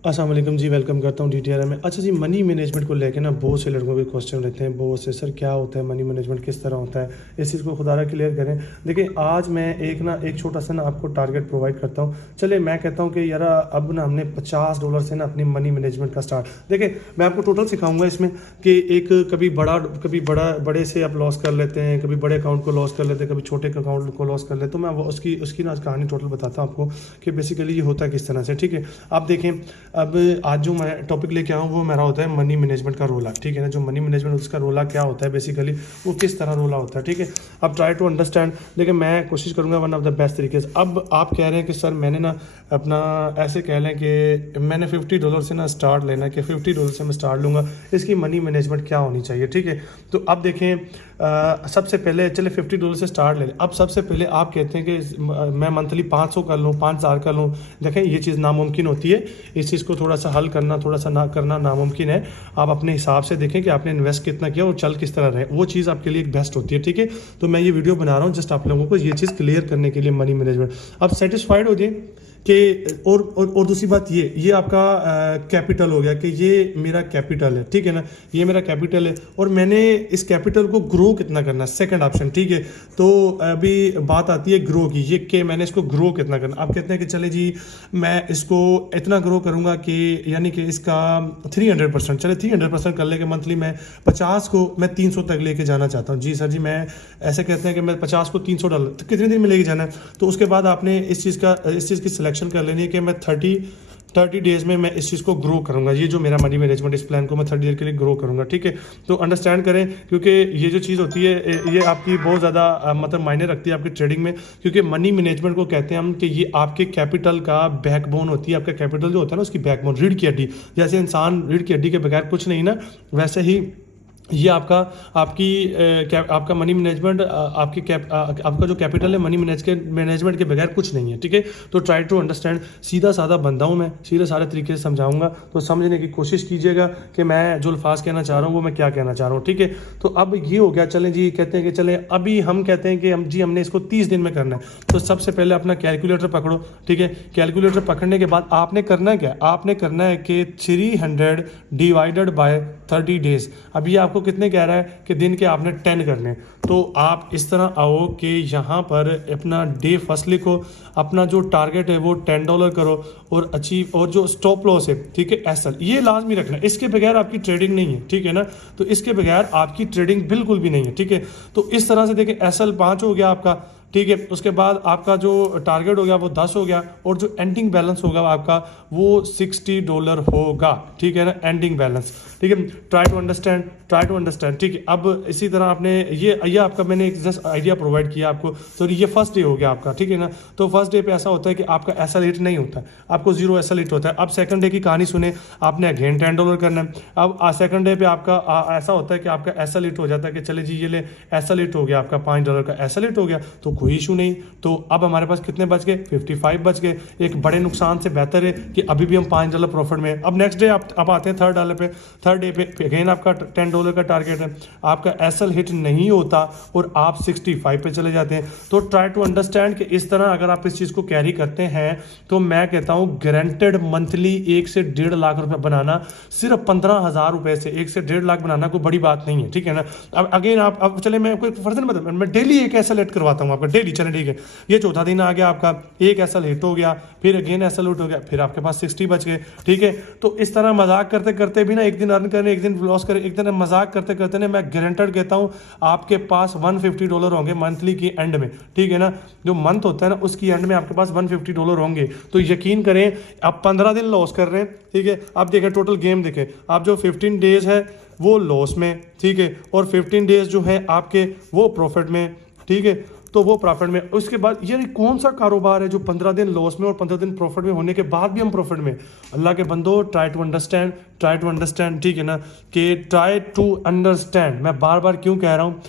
अस्सलाम वालेकुम जी, वेलकम करता हूँ DTRM में। अच्छा जी, मनी मैनेजमेंट को लेके ना बहुत से लड़कों के क्वेश्चन रहते हैं, बहुत से सर क्या होता है मनी मैनेजमेंट, किस तरह होता है, इस चीज़ को खुदारा क्लियर करें। देखिए आज मैं एक छोटा सा ना आपको टारगेट प्रोवाइड करता हूँ। चलिए मैं कहता हूँ कि यार अब ना हमने $50 से ना अपनी मनी मैनेजमेंट का स्टार्ट। देखिए मैं आपको टोटल सिखाऊंगा इसमें कि एक कभी बड़ा बड़े से आप लॉस कर लेते हैं, कभी बड़े अकाउंट को लॉस कर लेते हैं, कभी छोटे अकाउंट को लॉस कर लेते हैं। तो मैं वो उसकी उसकी ना कहानी टोटल बताता हूँ आपको कि बेसिकली ये होता है किस तरह से। ठीक है, आप देखें अब आज जो मैं टॉपिक लेके आऊँ वो मेरा होता है मनी मैनेजमेंट का रोला। ठीक है ना, जो मनी मैनेजमेंट उसका रोला क्या होता है, बेसिकली वो किस तरह रोला होता है। ठीक है, अब ट्राई टू अंडरस्टैंड। देखिए मैं कोशिश करूँगा वन ऑफ द बेस्ट तरीके से। अब आप कह रहे हैं कि सर मैंने ना अपना ऐसे कह लें कि मैंने $50 से ना स्टार्ट लेना है, कि $50 से मैं स्टार्ट लूँगा, इसकी मनी मैनेजमेंट क्या होनी चाहिए। ठीक है, तो अब देखें सबसे पहले चले $50 से स्टार्ट ले लें। अब सबसे पहले आप कहते हैं कि मैं मंथली 500 कर लूँ, 5000 कर लूँ। देखें ये चीज़ नामुमकिन होती है, इस चीज़ को थोड़ा सा हल करना, थोड़ा सा ना करना नामुमकिन है। आप अपने हिसाब से देखें कि आपने इन्वेस्ट कितना किया और चल किस तरह रहे, वो चीज़ आपके लिए एक बेस्ट होती है। ठीक है, तो मैं ये वीडियो बना रहा हूँ जस्ट आप लोगों को ये चीज़ क्लियर करने के लिए मनी मैनेजमेंट। अब सेटिस्फाइड हो जाए कि और दूसरी बात ये आपका कैपिटल हो गया कि ये मेरा कैपिटल है। ठीक है ना, ये मेरा कैपिटल है और मैंने इस कैपिटल को ग्रो कितना करना है, सेकंड ऑप्शन। ठीक है, तो अभी बात आती है ग्रो की, ये कि मैंने इसको ग्रो कितना करना। आप कहते हैं कि चले जी मैं इसको इतना ग्रो करूंगा कि यानी कि इसका 300%, चले 300% कर ले कि मंथली मैं 50 को मैं 300 तक लेके जाना चाहता हूँ। जी सर जी, मैं ऐसे कहते हैं कि मैं 50 को $300 तो कितने दिन में लेके जाना है। तो उसके बाद आपने इस चीज़ की सिलेक्शन कर लेनी है कि मैं 30 डेज में मैं इस चीज़ को ग्रो करूंगा। ये जो मेरा मनी मैनेजमेंट इस प्लान को मैं 30 डेज के लिए ग्रो करूंगा। ठीक है, तो अंडरस्टैंड करें क्योंकि ये जो चीज़ होती है ये आपकी बहुत ज़्यादा मतलब मायने रखती है आपकी ट्रेडिंग में, क्योंकि मनी मैनेजमेंट को कहते हैं हम कि ये आपके कैपिटल का बैकबोन होती है। आपका कैपिटल जो होता है ना उसकी बैकबोन, रीढ़ की हड्डी। जैसे इंसान रीढ़ की हड्डी के बगैर कुछ नहीं ना, वैसे ही ये आपका मनी मैनेजमेंट, आपका जो कैपिटल है मनी मैनेजमेंट के बगैर कुछ नहीं है। ठीक है, तो ट्राई टू अंडरस्टैंड। सीधा साधा बंदा हूँ मैं, सीधे सारे तरीके से समझाऊंगा, तो समझने की कोशिश कीजिएगा कि मैं जो अल्फाज कहना चाह रहा हूँ वो मैं क्या कहना चाह रहा हूँ। ठीक है, तो अब ये हो गया। चलें जी, कहते हैं कि चलें अभी हम कहते हैं कि हमने इसको 30 दिन में करना है। तो सबसे पहले अपना कैलकुलेटर पकड़ो। ठीक है, कैलकुलेटर पकड़ने के बाद आपने करना क्या, आपने करना है कि 300 डिवाइडेड बाय 30 डेज। अब ये आपको कितने कह रहा है कि दिन के आपने 10 करने। तो आप इस तरह आओ कि यहाँ पर अपना डे फर्स्ट लिखो, अपना जो टारगेट है वो $10 करो और अचीव, और जो स्टॉप लॉस है ठीक है एसएल, ये लाजमी रखना, इसके बगैर आपकी ट्रेडिंग नहीं है। ठीक है ना, तो इसके बगैर आपकी ट्रेडिंग बिल्कुल भी नहीं है। ठीक है, तो इस तरह से देखिए एसएल 5 हो गया आपका। ठीक है, उसके बाद आपका जो टारगेट हो गया वो 10 हो गया और जो एंडिंग बैलेंस होगा आपका वो $60 होगा। ठीक है ना, एंडिंग बैलेंस। ठीक है, ट्राई टू अंडरस्टैंड। ठीक है, अब इसी तरह आपने ये आपका मैंने एक जस्ट आइडिया प्रोवाइड किया आपको। सॉरी, ये फर्स्ट डे हो गया आपका। ठीक है ना, तो फर्स्ट डे पे ऐसा होता है कि आपका एसएल हिट नहीं होता है, आपको 0 एसएल हिट होता है। अब सेकंड डे की कहानी सुने, आपने अगेन $10 करना है। अब सेकंड डे पे आपका ऐसा होता है कि आपका एसएल हिट हो जाता है कि चले जी ये ले एसएल हिट हो गया, आपका $5 का एसएल हिट हो गया, तो कोई इशू नहीं। तो अब हमारे पास कितने बच गए, 55 बच गए। एक बड़े नुकसान से बेहतर है कि अभी भी हम $5 प्रॉफिट में है। अब नेक्स्ट डे अब आते हैं थर्ड डे पे अगेन आपका $10 का टारगेट है, आपका एसएल हिट नहीं होता और आप 65 पे चले जाते हैं। तो ट्राई टू अंडरस्टैंड कि इस तरह अगर आप इस चीज़ को कैरी करते हैं तो मैं कहता हूँ गारंटेड मंथली 1 से 1.5 लाख रुपए बनाना, सिर्फ 15,000 रुपए से 1 से 1.5 लाख बनाना कोई बड़ी बात नहीं है। ठीक है ना, अब अगेन आप अब चले मैं कोई फर्जन बता, मैं डेली एक एसएल हिट करवाता हूँ आपका डेली। चले ठीक है, ये चौथा दिन आ गया आपका, एक एसएल हिट हो गया, फिर अगेन एसएल हिट हो गया, फिर आपके पास 60 बच गए। ठीक है, तो इस तरह मजाक करते करते भी ना एक दिन अर्न करें, एक दिन लॉस करें, एक दिन मजाक करते करते ना मैं गारंटेड कहता हूँ आपके पास $150 होंगे मंथली की एंड में। ठीक है ना, जो मंथ होता है ना उसकी एंड में आपके पास $150 होंगे। तो यकीन करें आप 15 दिन लॉस कर रहे हैं। ठीक है, आप देखें टोटल गेम देखें, आप जो 15 डेज है वो लॉस में, ठीक है, और 15 डेज जो है आपके वो प्रॉफिट में। ठीक है, तो वो प्रॉफिट में। उसके बाद यार कौन सा कारोबार है जो 15 दिन लॉस में और 15 दिन प्रॉफिट में होने के बाद भी हम प्रॉफिट में। अल्लाह के बंदो ट्राई टू अंडरस्टैंड। ठीक है ना, कि ट्राई टू अंडरस्टैंड। मैं बार बार क्यों कह रहा हूँ,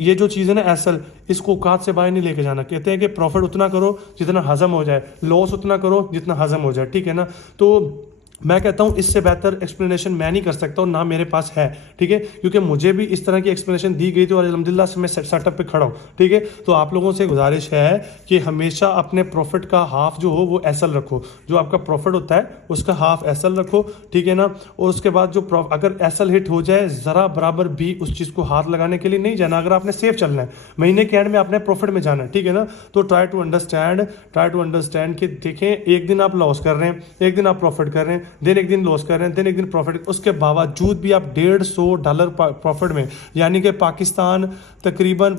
ये जो चीज़ है ना एसएल, इसको औकात से बाहर नहीं लेके जाना। कहते हैं कि प्रॉफिट उतना करो जितना हजम हो जाए, लॉस उतना करो जितना हजम हो जाए। ठीक है ना, तो मैं कहता हूं इससे बेहतर एक्सप्लेनेशन मैं नहीं कर सकता और ना मेरे पास है, ठीक है, क्योंकि मुझे भी इस तरह की एक्सप्लेनेशन दी गई थी और अल्हम्दुलिल्लाह से मैं सेटअप पे खड़ा हूं, ठीक है। तो आप लोगों से गुजारिश है कि हमेशा अपने प्रॉफिट का हाफ जो हो वो एसएल रखो, जो आपका प्रॉफिट होता है उसका हाफ एसएल रखो, ठीक है ना। और उसके बाद जो अगर एसएल हिट हो जाए ज़रा बराबर भी उस चीज़ को हाथ लगाने के लिए नहीं जाना। अगर आपने सेफ चलना है, महीने के एंड में आपने प्रॉफिट में जाना है, ठीक है ना। तो ट्राई टू अंडरस्टैंड कि देखें एक दिन आप लॉस कर रहे हैं, एक दिन आप प्रॉफिट कर रहे हैं, दिन एक दिन लॉस कर रहे हैं, दिन एक दिन प्रॉफिट, उसके बावजूद भी आप $150 प्रॉफिट में, यानी कि पाकिस्तानी तकरीबन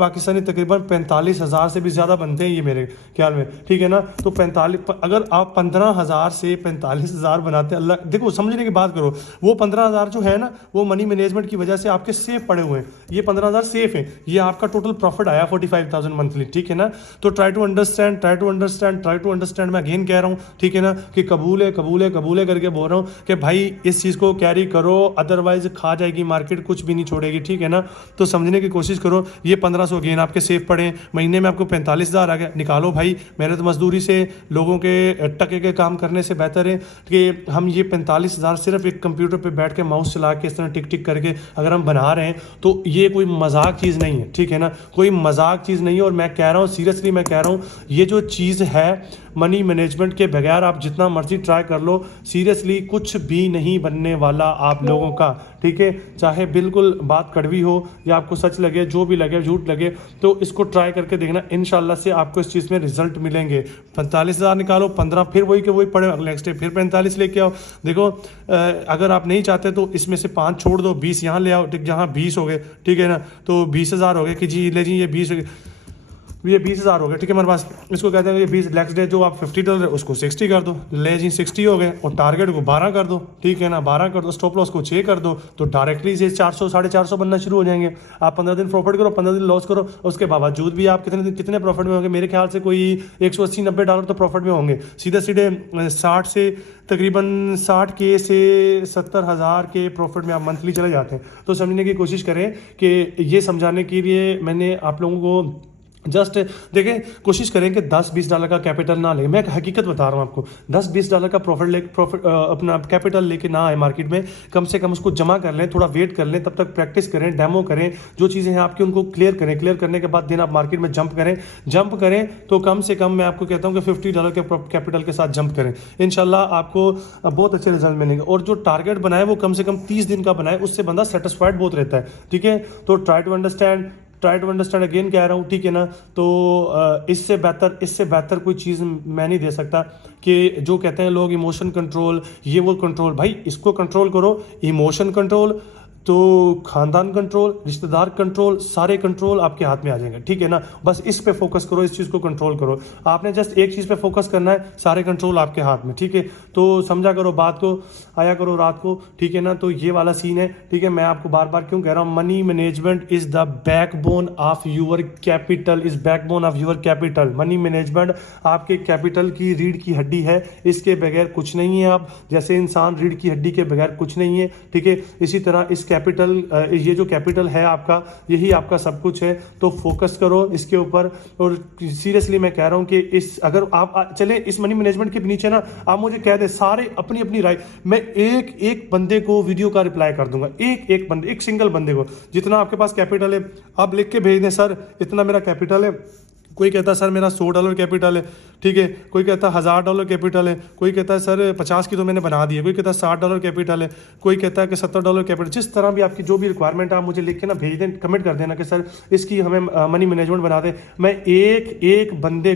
45,000 से भी ज़्यादा बनते हैं ये मेरे ख्याल में, ठीक है ना। तो 45, अगर आप 15,000 से 45,000 बनाते हैं, अल्लाह देखो समझने की बात करो, वो 15,000 जो है ना वो मनी मैनेजमेंट की वजह से आपके सेफ पड़े हुए हैं, ये 15,000 सेफ है, ये आपका टोटल प्रॉफिट आया 45,000 मंथली, ठीक है ना। तो ट्राई टू अंडरस्टैंड मैं अगेन कह रहा हूँ, ठीक है ना, कि कबूल है करके बोल रहा हूँ कि भाई इस चीज़ को कैरी करो, अदरवाइज खा जाएगी मार्केट, कुछ भी नहीं छोड़ेगी, ठीक है ना। तो समझने की कोशिश करो, ये 1500 अगेन आपके सेफ पड़े, महीने में आपको 45,000 आ गया, निकालो भाई। मेहनत मजदूरी से लोगों के टके के काम करने से बेहतर है कि हम ये 45,000 सिर्फ एक कंप्यूटर पे बैठ के माउस चला के इस तरह टिक टिक करके अगर हम बना रहे हैं, तो ये कोई मजाक चीज़ नहीं है, ठीक है ना, कोई मजाक चीज़ नहीं है। और मैं कह रहा हूँ सीरियसली, मैं कह रहा हूँ ये जो चीज़ है मनी मैनेजमेंट के बगैर आप जितना मर्जी ट्राई कर लो, सीरियसली कुछ भी नहीं बनने वाला आप लोगों का, ठीक है। चाहे बिल्कुल बात कड़वी हो या आपको सच लगे, जो भी लगे, झूठ लगे, तो इसको ट्राई करके देखना, इंशाल्लाह से आपको इस चीज़ में रिजल्ट मिलेंगे। 45,000 निकालो, 15 फिर वही के वही पड़े, अगले नेक्स्ट डे फिर 45 लेके आओ। देखो अगर आप नहीं चाहते तो इसमें से 5 छोड़ दो, 20 यहाँ ले आओ, ठीक, जहाँ 20 हो गए, ठीक है ना। तो 20,000 हो गए कि जी ले जी ये 20 हो गए, ये 20,000 हो गए, ठीक है मेरे पास, इसको कहते हैं ये 20 नेक्स्ट डे जो आप $50 उसको 60 कर दो, ले जी 60 हो गए, और टारगेट को 12 कर दो, ठीक है ना, 12 कर दो, स्टॉप लॉस को 6 कर दो, तो डायरेक्टली से 400 450 बनना शुरू हो जाएंगे। आप 15 दिन प्रॉफिट करो, 15 दिन लॉस करो, उसके बावजूद भी आप कितने प्रॉफिट में होंगे, मेरे ख्याल से कोई $180-90 तो प्रॉफिट में होंगे, सीधे 60 से तकरीबन 60K से 70,000 के प्रॉफिट में आप मंथली चले जाते हैं। तो समझने की कोशिश करें कि ये समझाने के लिए मैंने आप लोगों को जस्ट देखें, कोशिश करें कि $10-20 का कैपिटल ना ले। मैं एक हकीकत बता रहा हूँ आपको, $10-20 का प्रॉफिट अपना कैपिटल लेके ना आए मार्केट में, कम से कम उसको जमा कर लें, थोड़ा वेट कर लें, तब तक प्रैक्टिस करें, डेमो करें, जो चीज़ें हैं आपकी उनको क्लियर करें, क्लियर करने के बाद दिन आप मार्केट में जंप करें तो कम से कम मैं आपको कहता हूँ कि $50 के कैपिटल के साथ जंप करें, इंशाल्लाह आपको बहुत अच्छे रिजल्ट मिलेंगे। और जो टारगेट बनाए वो कम से कम 30 दिन का बनाए, उससे बंदा सेटिस्फाइड बहुत रहता है, ठीक है। तो ट्राई टू अंडरस्टैंड अगेन कह रहा हूँ, ठीक है ना। तो इससे बेहतर कोई चीज़ मैं नहीं दे सकता कि जो कहते हैं लोग इमोशन कंट्रोल, ये वो कंट्रोल, भाई इसको कंट्रोल करो, इमोशन कंट्रोल तो खानदान कंट्रोल, रिश्तेदार कंट्रोल, सारे कंट्रोल आपके हाथ में आ जाएंगे, ठीक है ना। बस इस पे फोकस करो, इस चीज़ को कंट्रोल करो, आपने जस्ट एक चीज़ पे फोकस करना है, सारे कंट्रोल आपके हाथ में, ठीक है। तो समझा करो बात को, आया करो रात को, ठीक है ना। तो ये वाला सीन है, ठीक है। मैं आपको बार बार क्यों कह रहा हूँ, money management is the backbone of your capital, money management आपके कैपिटल की रीढ़ की हड्डी है, इसके बगैर कुछ नहीं है। आप जैसे इंसान रीढ़ की हड्डी के बगैर कुछ नहीं है, ठीक है। इसी तरह इस कैपिटल, ये जो कैपिटल है आपका, यही आपका सब कुछ है। तो फोकस करो इसके ऊपर। और सीरियसली मैं कह रहा हूं कि अगर आप चले इस मनी मैनेजमेंट के नीचे ना, आप मुझे कह दे सारे अपनी अपनी राय, मैं एक बंदे को वीडियो का रिप्लाई कर दूंगा, एक सिंगल बंदे को, जितना आपके पास कैपिटल है आप लिख के भेज दें, सर इतना मेरा कैपिटल है। कोई कहता है सर मेरा $100 कैपिटल है, ठीक है। कोई कहता है $1,000 कैपिटल है, कोई कहता है सर 50 की तो मैंने बना दी है, कोई कहता है $60 कैपिटल है, कोई कहता है कि $70 कैपिटल। जिस तरह भी आपकी जो भी रिक्वायरमेंट है आप मुझे लिख के ना भेज दें, कमेंट कर देना कि सर इसकी हमें मनी मैनेजमेंट बना दें। मैं एक बंदे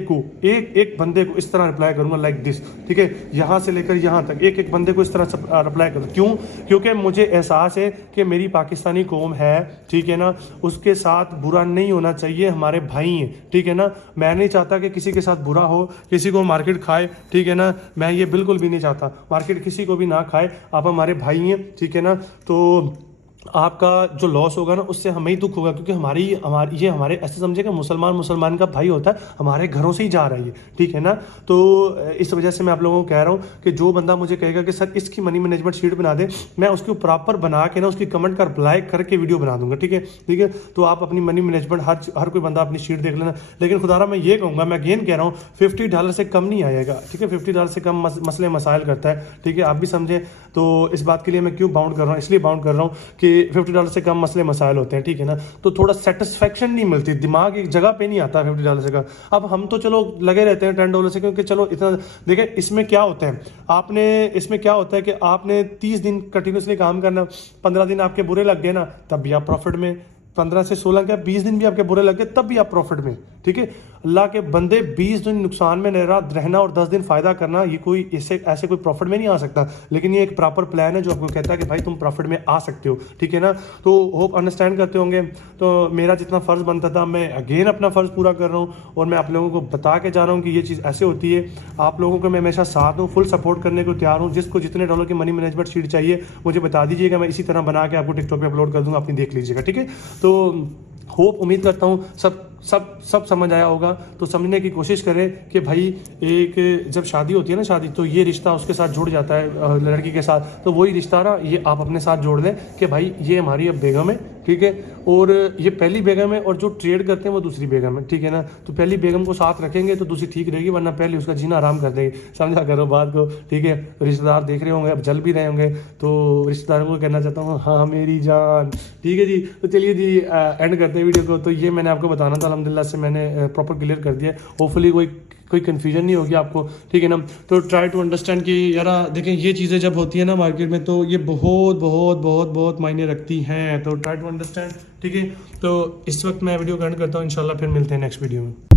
को इस तरह रिप्लाई करूँगा, लाइक दिस, ठीक है। यहाँ से लेकर यहाँ तक एक बंदे को इस तरह रिप्लाई करूँ। क्यों? क्योंकि मुझे एहसास है कि मेरी पाकिस्तानी कौम है, ठीक है ना, उसके साथ बुरा नहीं होना चाहिए, हमारे भाई हैं, ठीक है ना। मैं नहीं चाहता कि किसी के साथ बुरा हो, किसी को मार्केट खाए, ठीक है ना। मैं ये बिल्कुल भी नहीं चाहता, मार्केट किसी को भी ना खाए, आप हमारे भाई हैं, ठीक है ना। तो आपका जो लॉस होगा ना उससे हमें ही दुख होगा, क्योंकि हमारी ये हमारे ऐसे समझेगा मुसलमान का भाई होता है, हमारे घरों से ही जा रहा है ये, ठीक है ना। तो इस वजह से मैं आप लोगों को कह रहा हूँ कि जो बंदा मुझे कहेगा कि सर इसकी मनी मैनेजमेंट शीट बना दे, मैं उसको प्रॉपर बना के ना उसकी कमेंट का रिप्लाई करके वीडियो बना दूंगा, ठीक है, ठीक है। तो आप अपनी मनी मैनेजमेंट हर कोई बंदा अपनी शीट देख लेना। लेकिन खुदारा मैं ये कहूँगा, मैं अगेन कह रहा हूँ, $50 से कम नहीं आएगा, ठीक है। $50 से कम मसले मसाइल करता है, ठीक है, आप भी समझें। तो इस बात के लिए मैं क्यों बाउंड कर रहा हूँ, इसलिए बाउंड कर रहा हूँ कि $50 से कम मसले मसाइल होते हैं, ठीक है ना। तो थोड़ा सेटिस्फेक्शन नहीं मिलती, दिमाग एक जगह पे नहीं आता $50 से कम। अब हम तो चलो लगे रहते हैं $10 से, क्योंकि चलो इतना देखिए इसमें क्या होता है, इसमें क्या होता है कि आपने 30 दिन कंटिन्यूसली काम करना, 15 दिन आपके बुरे लग गए ना, तब भी आप प्रॉफिट में, 15 से 16 क्या 20 दिन भी आपके बुरे लग गए तब भी आप प्रॉफिट में, ठीक है। अल्लाह के बंदे 20 दिन नुकसान में रहना और 10 दिन फायदा करना, ये कोई ऐसे कोई प्रॉफिट में नहीं आ सकता। लेकिन ये एक प्रॉपर प्लान है जो आपको कहता है कि भाई तुम प्रॉफिट में आ सकते हो, ठीक है ना। तो होप अंडरस्टैंड करते होंगे। तो मेरा जितना फ़र्ज़ बनता था मैं अगेन अपना फ़र्ज़ पूरा कर रहा हूँ, और मैं आप लोगों को बता के जा रहा हूँ कि ये चीज़ ऐसे होती है। आप लोगों को मैं हमेशा साथ हूँ, फुल सपोर्ट करने को तैयार हूँ। जिसको जितने डॉलर की मनी मैनेजमेंट शीट चाहिए मुझे बता दीजिएगा, मैं इसी तरह बना के आपको टिकटॉक पे अपलोड कर दूँगा, अपनी देख लीजिएगा, ठीक है। तो होप उम्मीद करता हूँ सब समझ आया होगा। तो समझने की कोशिश करें कि भाई एक जब शादी होती है ना, शादी तो ये रिश्ता उसके साथ जुड़ जाता है लड़की के साथ, तो वही रिश्ता ना ये आप अपने साथ जोड़ लें कि भाई ये हमारी अब बेगम है, ठीक है, और ये पहली बेगम है, और जो ट्रेड करते हैं वो दूसरी बेगम है, ठीक है ना। तो पहली बेगम को साथ रखेंगे तो दूसरी ठीक रहेगी, वरना पहले उसका जीना आराम कर देंगे। समझा करो बात को, ठीक है। रिश्तेदार देख रहे होंगे, अब जल भी रहे होंगे, तो रिश्तेदारों को कहना चाहता हूँ हाँ मेरी जान, ठीक है जी। तो चलिए जी एंड करते हैं वीडियो को। तो ये मैंने आपको बताना था, अल्हम्दुलिल्लाह से मैंने प्रॉपर क्लियर कर दिया। होपफुली कोई कन्फ्यूजन नहीं होगी आपको, ठीक है ना। तो ट्राई टू अंडरस्टैंड कि यार देखें ये चीज़ें जब होती है ना मार्केट में, तो ये बहुत बहुत बहुत बहुत मायने रखती हैं। तो ट्राई टू अंडरस्टैंड, ठीक है। तो इस वक्त मैं वीडियो को एंड करता हूँ, इंशाल्लाह फिर मिलते हैं नेक्स्ट वीडियो में।